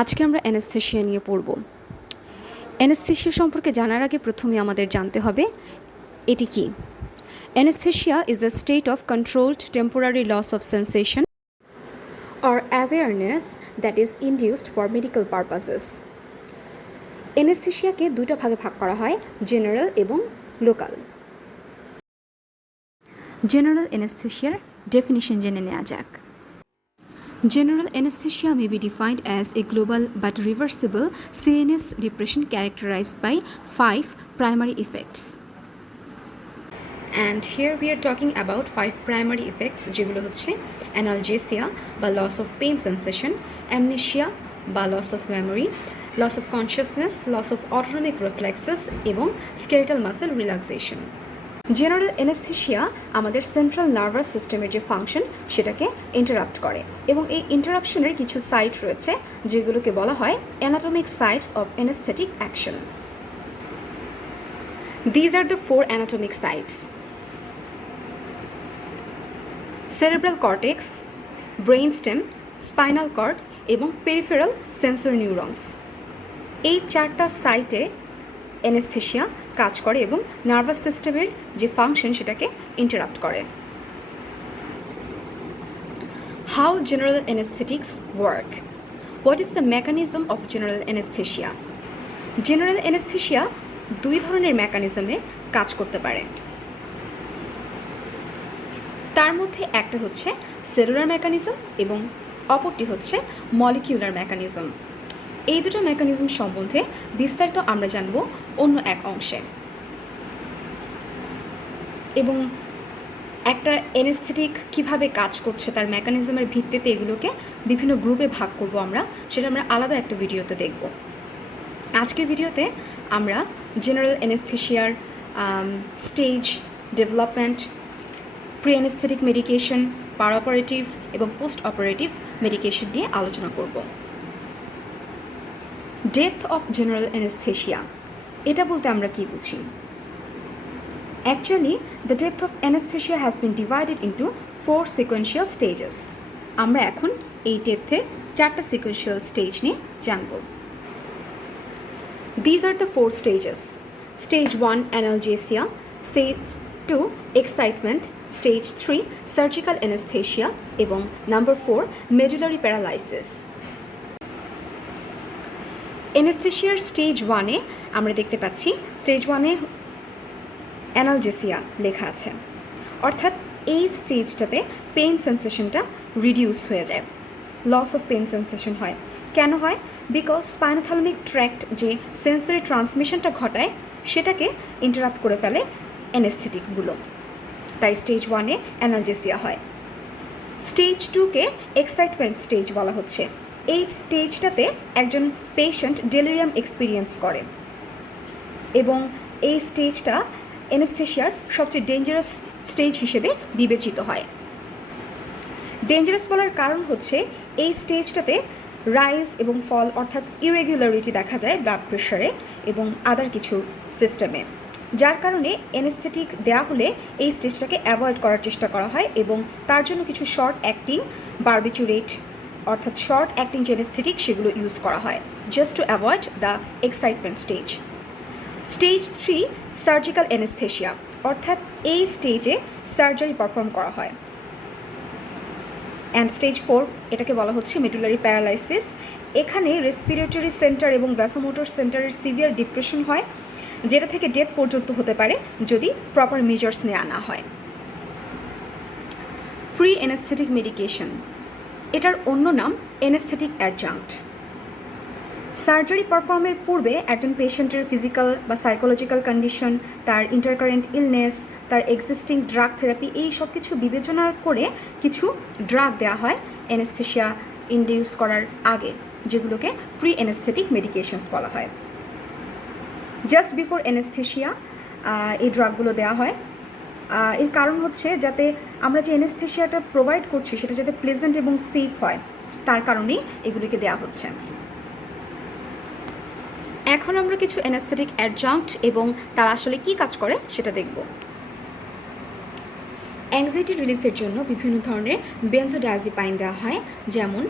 আজকে আমরা অ্যানেস্থেশিয়া নিয়ে পড়ব। অ্যানেস্থেশিয়া সম্পর্কে জানার আগে প্রথমে আমাদের জানতে হবে এটি কি। Anaesthesia is a state of controlled temporary loss of sensation or awareness that is induced for medical purposes. অ্যানেস্থেশিয়াকে দুটো ভাগে ভাগ করা হয়, জেনারেল এবং লোকাল। জেনারেল অ্যানেস্থেশিয়ার ডেফিনিশন জেনে নেওয়া যাক। General anesthesia may be defined as a global but reversible CNS depression characterized by 5 primary effects. And here we are talking about 5 primary effects যেগুলো হচ্ছে analgesia বা loss of pain sensation, amnesia বা loss of memory, loss of consciousness, loss of autonomic reflexes এবং skeletal muscle relaxation. General anaesthesia আমাদের central nervous সিস্টেমের যে function সেটাকে interrupt করে, এবং এই ইন্টারাপশনের কিছু সাইট রয়েছে যেগুলোকে বলা হয় anatomic sites of anaesthetic action. These are the 4 anatomic sites: cerebral cortex, brain stem, spinal cord এবং পেরিফেরাল সেন্সর নিউরনস। এই 4টা সাইটে অ্যানেস্থেশিয়া কাজ করে এবং নার্ভাস সিস্টেমের যে ফাংশন সেটাকে ইন্টারাপ্ট করে। How general anaesthetics work? What is the mechanism of general anaesthesia? General anaesthesia 2 ধরনের মেকানিজমে কাজ করতে পারে। তার মধ্যে একটা হচ্ছে সেলুলার মেকানিজম এবং অপরটি হচ্ছে মলিকিউলার মেকানিজম। এই দুটো মেকানিজম সম্বন্ধে বিস্তারিত আমরা জানব অন্য এক অংশে। এবং একটা অ্যানেস্থেটিক কিভাবে কাজ করছে তার মেকানিজমের ভিত্তিতে এগুলোকে বিভিন্ন গ্রুপে ভাগ করব আমরা, সেটা আমরা আলাদা একটা ভিডিওতে দেখব। আজকের ভিডিওতে আমরা জেনারেল অ্যানেস্থেশিয়ার stage, development, pre anaesthetic medication, per operative এবং পোস্ট অপারেটিভ মেডিকেশন নিয়ে আলোচনা করব। ডেপথ অফ জেনারেল অ্যানেস্থেশিয়া, এটা বলতে আমরা কি বুঝি? Actually, the depth of anesthesia has been divided into 4 sequential stages. আমরা এখন এই ডেপথের 4টা sequential stage নিয়ে জানব। These are the 4 stages. Stage 1 analgesia, stage 2 excitement, stage 3 surgical anesthesia এবং number 4 medullary paralysis. অ্যানেস্থেশিয়ার স্টেজ 1-এ আমরা দেখতে পাচ্ছি স্টেজ 1-এ অ্যানালজেসিয়া লেখা আছে, অর্থাৎ এই স্টেজটাতে পেইন সেন্সেশনটা রিডিউস হয়ে যায়, লস অফ পেইন সেন্সেশন হয়। কেন হয়? বিকজ স্পাইনোথ্যালামিক ট্র্যাক্ট যে সেন্সরি ট্রান্সমিশনটা ঘটায় সেটাকে ইন্টারাপ্ট করে ফেলে অ্যানেস্থেটিকগুলো, তাই স্টেজ 1-এ অ্যানালজেসিয়া হয়। স্টেজ 2-কে এক্সাইটমেন্ট স্টেজ বলা হচ্ছে। এই স্টেজটাতে একজন পেশেন্ট ডেলিরিয়াম এক্সপিরিয়েন্স করে এবং এই স্টেজটা অ্যানেস্থেশিয়ার সবচেয়ে ডেঞ্জারাস স্টেজ হিসেবে বিবেচিত হয়। ডেঞ্জারাস বলার কারণ হচ্ছে এই স্টেজটাতে রাইজ এবং ফল অর্থাৎ ইরেগুলারিটি দেখা যায় ব্লাড প্রেশারে এবং আদার কিছু সিস্টেমে, যার কারণে অ্যানেস্থেটিক দেওয়া হলে এই স্টেজটাকে অ্যাভয়েড করার চেষ্টা করা হয় এবং তার জন্য কিছু শর্ট অ্যাক্টিং বারবিচুরেট অর্থাৎ শর্ট অ্যাক্টিং যে অ্যানেস্থেটিক সেগুলো ইউজ করা হয় just to avoid the excitement stage. Stage 3 surgical anaesthesia, অর্থাৎ এই স্টেজে সার্জারি পারফর্ম করা হয়। অ্যান্ড স্টেজ 4 এটাকে বলা হচ্ছে মেডুলারি প্যারালাইসিস। এখানে রেসপিরেটরি সেন্টার এবং ভ্যাসোমোটর সেন্টারের সিভিয়ার ডিপ্রেশন হয়, যেটা থেকে ডেথ পর্যন্ত হতে পারে যদি প্রপার মেজার্স নেওয়া না হয়। প্রি অ্যানেস্থেটিক মেডিকেশন, এটার অন্য নাম অ্যানেস্থেটিক অ্যাডজাঙ্ক্ট। সার্জারি পারফর্মের পূর্বে একজন পেশেন্টের ফিজিক্যাল বা সাইকোলজিক্যাল কন্ডিশন, তার ইন্টারকারেন্ট ইলনেস, তার এক্সিস্টিং ড্রাগ থেরাপি, এই সব কিছু বিবেচনা করে কিছু ড্রাগ দেওয়া হয় অ্যানেস্থেশিয়া ইনডিউস করার আগে, যেগুলোকে প্রি অ্যানেস্থেটিক মেডিকেশনস বলা হয়। জাস্ট বিফোর অ্যানেস্থেশিয়া এই ড্রাগগুলো দেওয়া হয়। এর কারণ হচ্ছে যাতে আমরা যে অ্যানেস্থেশিয়াটা প্রোভাইড করছি সেটা যাতে প্লেজেন্ট এবং সেফ হয়, তার কারণেই এগুলিকে দেওয়া হচ্ছে। এখন আমরা কিছু অ্যানেস্থেটিক অ্যাডজাঙ্ক্ট এবং তারা আসলে কী কাজ করে সেটা দেখব। অ্যাংজাইটি রিলিজের জন্য বিভিন্ন ধরনের বেনজোডায়াজিপাইন দেওয়া হয়, যেমন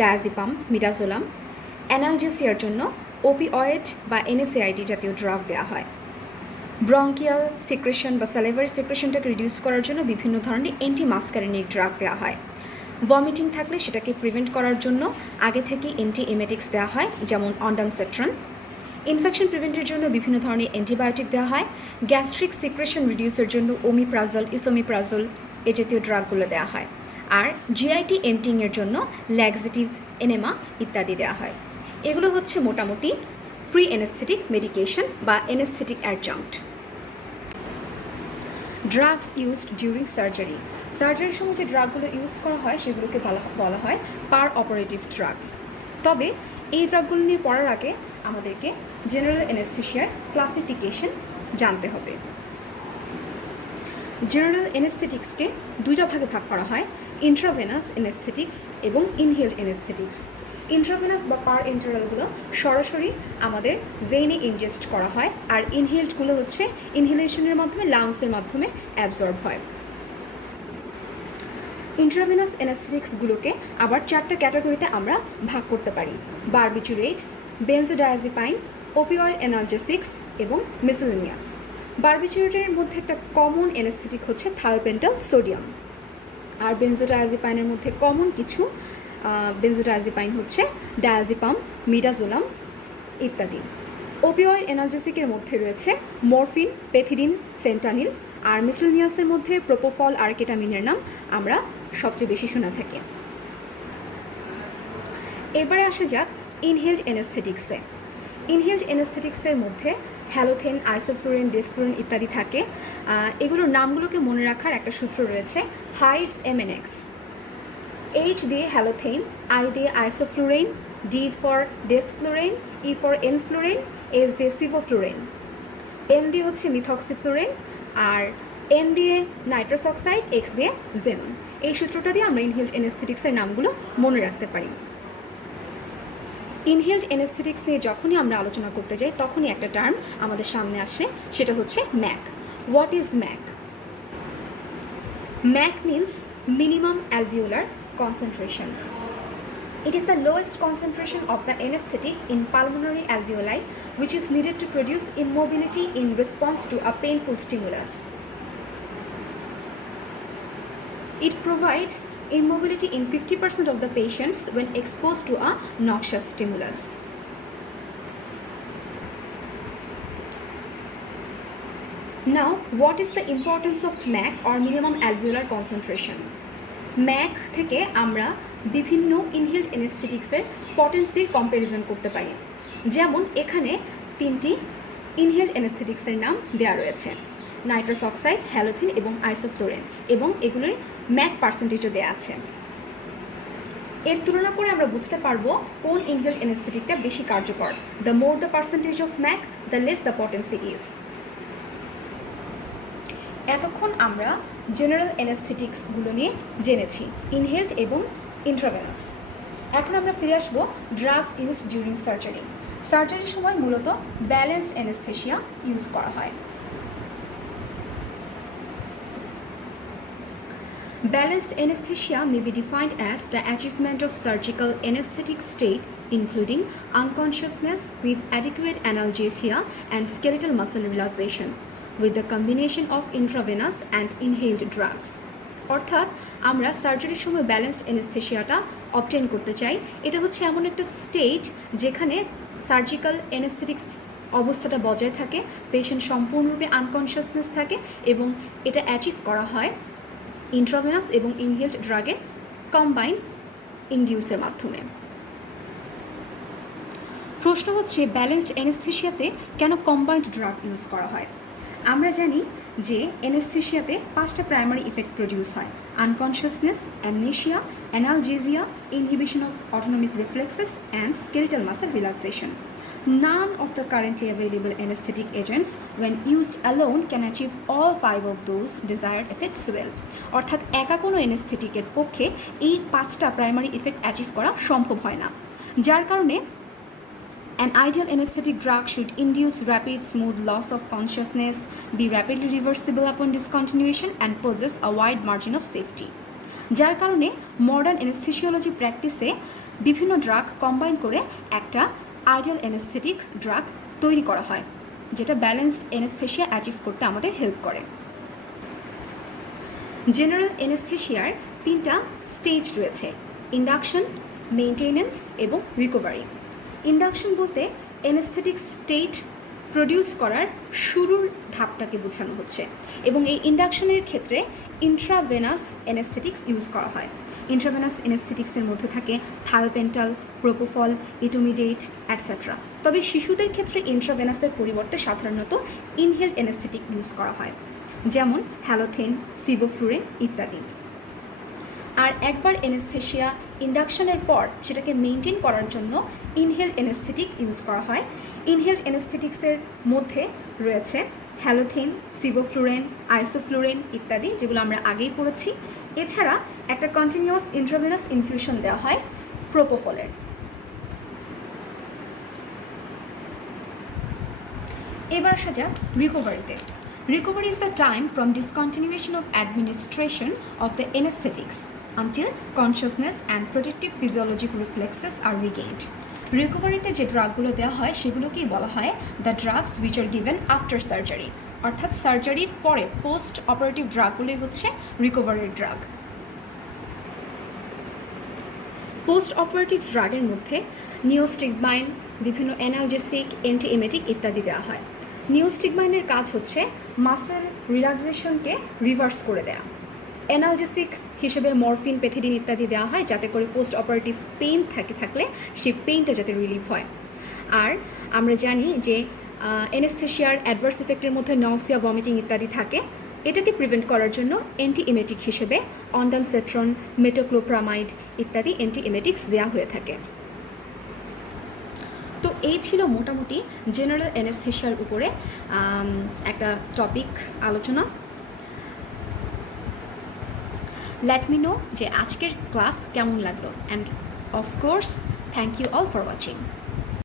ডায়াজিপাম, মিডাজোলাম। অ্যানালজেসিয়ার জন্য ওপিঅয়েড বা এনএসএআইডি জাতীয় ড্রাগ দেওয়া হয়। ব্রঙ্কিয়াল সিক্রেশন বা স্যালিভারি সিক্রেশনটাকে রিডিউস করার জন্য বিভিন্ন ধরনের অ্যান্টিমাস্কারিনিক ড্রাগ দেওয়া হয়। ভমিটিং থাকলে সেটাকে প্রিভেন্ট করার জন্য আগে থেকে অ্যান্টি এমেটিক্স দেওয়া হয়, যেমন অন্ডামসেট্রন। ইনফেকশন প্রিভেন্টের জন্য বিভিন্ন ধরনের অ্যান্টিবায়োটিক দেওয়া হয়। গ্যাস্ট্রিক সিক্রেশন রিডিউসের জন্য ওমিপ্রাজল, ইসোমিপ্রাজল এ জাতীয় ড্রাগগুলো দেওয়া হয়। আর জিআইটি এমটিংয়ের জন্য ল্যাক্সেটিভ, এনেমা ইত্যাদি দেওয়া হয়। এগুলো হচ্ছে মোটামুটি প্রি অ্যানেস্থেটিক মেডিকেশন বা anaesthetic adjunct. Drugs used during surgery. সার্জারির সময় যে ড্রাগগুলো ইউজ করা হয় সেগুলোকে বলা হয় পার অপারেটিভ ড্রাগস। তবে এই ড্রাগগুলো নিয়ে পড়ার আগে আমাদেরকে জেনারেল অ্যানেস্থেশিয়ার ক্লাসিফিকেশন জানতে হবে। জেনারেল অ্যানেস্থেটিক্সকে দুইটা ভাগে ভাগ করা হয়, ইন্ট্রাভেনাস অ্যানেস্থেটিক্স এবং ইনহেলড অ্যানেস্থেটিক্স। ইন্ট্রাভেনাস বা পার ইন্টারালগুলো সরাসরি আমাদের ভেইনে ইনজেস্ট করা হয়, আর ইনহেলডগুলো হচ্ছে ইনহেলেশনের মাধ্যমে লাংসের মাধ্যমে অ্যাবজর্ব হয়। ইন্ট্রাভেনাস অ্যানেস্থেটিক্সগুলোকে আবার 4টা ক্যাটাগরিতে আমরা ভাগ করতে পারি: বারবিচুরেটস, বেনজোডায়াজিপাইন, ওপিওয়েড অ্যানালজেসিক্স এবং মিসেলেনিয়াস। বারবিচুরেটের মধ্যে একটা কমন অ্যানেস্থেটিক হচ্ছে থায়োপেন্টাল সোডিয়াম, আর বেনজোডায়াজিপাইনের মধ্যে কমন কিছু বেনজোডায়াজিপাইন হচ্ছে ডায়াজিপাম, মিডাজোলাম ইত্যাদি। ওপিওয়েড অ্যানালজেসিকের মধ্যে রয়েছে মরফিন, পেথিডিন, ফেন্টানিল, আর মিসেলেনিয়াসের মধ্যে প্রোপোফল আর কেটামিনের নাম আমরা সবচেয়ে বেশি শোনা থাকি। এবারে আসা যাক ইনহেলড অ্যানেস্থেটিক্সে। ইনহেলড অ্যানেস্থেটিক্সের মধ্যে হ্যালোথেন, আইসোফ্লুরেন, ডেসফ্লুরেন ইত্যাদি থাকে। এগুলোর নামগুলোকে মনে রাখার একটা সূত্র রয়েছে, হাইডস এমএনএক্স। এইচ দিয়ে হ্যালোথেন, আই দিয়ে isoflurane, D for desflurane, E for enflurane, S দিয়ে সিভোফ্লুরেন, এম দিয়ে হচ্ছে মিথক্সিফ্লুরেন, আর এন দিয়ে নাইট্রাস অক্সাইড, এক্স দিয়ে জেনন। এই সূত্রটা দিয়ে আমরা ইনহেলড অ্যানেস্থেটিক্সের নামগুলো মনে রাখতে পারি। ইনহেলড অ্যানেস্থেটিক্স নিয়ে যখনই আমরা আলোচনা করতে যাই তখনই একটা টার্ম আমাদের সামনে আসে, সেটা হচ্ছে Mac. What is Mac? Mac means minimum alveolar concentration. It is the lowest concentration of the anesthetic in pulmonary alveoli, which is needed to produce immobility in response to a painful stimulus. It provides immobility in 50% of the patients when exposed to a noxious stimulus. Now, what is the importance of MAC or minimum alveolar concentration? Mac থেকে আমরা বিভিন্ন inhaled অ্যানেস্থেটিক্সের পটেন্সির comparison করতে পারি। যেমন এখানে 3টি inhaled অ্যানেস্থেটিক্সের নাম দেওয়া রয়েছে, নাইট্রাস অক্সাইড, হ্যালোথিন এবং আইসোফ্লোরেন, এবং এগুলোর ম্যাক পার্সেন্টেজও দেওয়া আছে। এর তুলনা করে আমরা বুঝতে পারবো কোন ইনহেলড অ্যানেস্থেটিকটা বেশি কার্যকর। The more the percentage of Mac, the less the potency is. এতক্ষণ আমরা জেনারেল অ্যানেস্থেটিক্সগুলো নিয়ে জেনেছি, ইনহেলড এবং ইন্ট্রাভেনাস। এখন আমরা ফিরে আসবো ড্রাগস ইউজ ডিউরিং সার্জারি। সার্জারির সময় মূলত ব্যালেন্সড অ্যানেস্থেশিয়া ইউজ করা হয়। Balanced anesthesia may be defined as the achievement of surgical anesthetic state including unconsciousness with adequate analgesia and skeletal muscle relaxation with the combination of intravenous and inhaled drugs. অর্থাৎ আমরা সার্জারির সময় balanced অ্যানেস্থেশিয়াটা obtain করতে চাই। এটা হচ্ছে এমন একটা স্টেট যেখানে সার্জিক্যাল অ্যানেস্থেটিক্স অবস্থাটা বজায় থাকে, পেশেন্ট সম্পূর্ণরূপে আনকনশিয়াসনেস থাকে, এবং এটা অ্যাচিভ করা হয় ইন্ট্রাভেনাস এবং ইনহেলড ড্রাগের কম্বাইন ইনডিউসের মাধ্যমে। প্রশ্ন হচ্ছে ব্যালেন্সড অ্যানেস্থেশিয়াতে কেন কম্বাইন্ড ড্রাগ ইউজ করা হয়? আমরা জানি যে অ্যানেস্থেশিয়াতে 5টা প্রাইমারি ইফেক্ট প্রডিউস হয়: unconsciousness, amnesia, analgesia, inhibition of autonomic reflexes and skeletal muscle relaxation. None of the currently available anesthetic agents, when used alone, can achieve all 5 of those desired effects well. অর্থাৎ একা কোনো অ্যানেস্থেটিকের পক্ষে এই 5টা primary effect achieve করা সম্ভব হয় না, যার কারণে an ideal anesthetic drug should induce rapid, smooth loss of consciousness, be rapidly reversible upon discontinuation, and possess a wide margin of safety. যার কারণে মডার্ন অ্যানেস্থেসিওলজি প্র্যাকটিসে বিভিন্ন ড্রাগ কম্বাইন করে একটা আইডিয়াল অ্যানেস্থেটিক ড্রাগ তৈরি করা হয়, যেটা ব্যালেন্সড অ্যানেস্থেশিয়া অ্যাচিভ করতে আমাদের হেল্প করে। জেনারেল অ্যানেস্থেশিয়ার 3টা স্টেজ রয়েছে: ইন্ডাকশন, মেইনটেনেন্স এবং রিকভারি। ইন্ডাকশন বলতে অ্যানেস্থেটিক স্টেট প্রডিউস করার শুরুর ধাপটাকে বোঝানো হচ্ছে, এবং এই ইন্ডাকশনের ক্ষেত্রে ইন্ট্রাভেনাস অ্যানেস্থেটিক্স ইউজ করা হয়। ইন্ট্রাভেনাস অ্যানেস্থেটিক্সের মধ্যে থাকে থায়োপেন্টাল, প্রোপোফল, ইটোমিডেট অ্যাটসেট্রা। তবে শিশুদের ক্ষেত্রে ইন্ট্রাভেনাসের পরিবর্তে সাধারণত ইনহেলড অ্যানেস্থেটিক ইউজ করা হয়, যেমন হ্যালোথেন, সিভোফ্লুরেন ইত্যাদি। আর একবার অ্যানেস্থেশিয়া ইন্ডাকশনের পর সেটাকে মেনটেন করার জন্য ইনহেলড অ্যানেস্থেটিক ইউজ করা হয়। ইনহেলড অ্যানেস্থেটিক্সের মধ্যে রয়েছে হ্যালোথেন, সিভোফ্লুরেন, আইসোফ্লুরেন ইত্যাদি, যেগুলো আমরা আগেই পড়েছি। এছাড়া একটা কন্টিনিউয়াস ইন্ট্রাভেনাস ইনফিউশন দেওয়া হয় প্রোপোফলের। এবার আসা যাক রিকভারিতে। Recovery is the time from discontinuation of administration of the anesthetics until consciousness and protective physiologic reflexes are regained. রিকভারিতে যে ড্রাগগুলো দেওয়া হয় সেগুলোকেই বলা হয় the drugs which are given after surgery, অর্থাৎ সার্জারির পরে পোস্ট অপারেটিভ ড্রাগগুলোই হচ্ছে রিকভারির ড্রাগ। পোস্ট অপারেটিভ ড্রাগের মধ্যে নিওস্টিগমাইন, বিভিন্ন অ্যানালজেসিক, অ্যান্টিএমেটিক ইত্যাদি দেওয়া হয়। নিওস্টিগমাইনের কাজ হচ্ছে মাসেল রিল্যাক্সেশনকে রিভার্স করে দেয়া। অ্যানালজেসিক হিসেবে মরফিন, পেথিডিন ইত্যাদি দেওয়া হয় যাতে করে পোস্ট অপারেটিভ পেইন থাকলে সেই পেইনটা যাতে রিলিফ হয়। আর আমরা জানি যে অ্যানেস্থেশিয়ার অ্যাডভার্স ইফেক্টের মধ্যে নসিয়া, ভমিটিং ইত্যাদি থাকে। এটাকে প্রিভেন্ট করার জন্য অ্যান্টিএমেটিক হিসেবে অনডানসেট্রন, মেটোক্লোপ্রামাইড ইত্যাদি অ্যান্টিএমেটিক্স দেওয়া হয়ে থাকে। তো এই ছিল মোটামুটি জেনারেল অ্যানেস্থেশিয়ার উপরে একটা টপিক আলোচনা। লেট মি নো যে আজকের ক্লাস কেমন লাগলো, and of course thank you all for watching.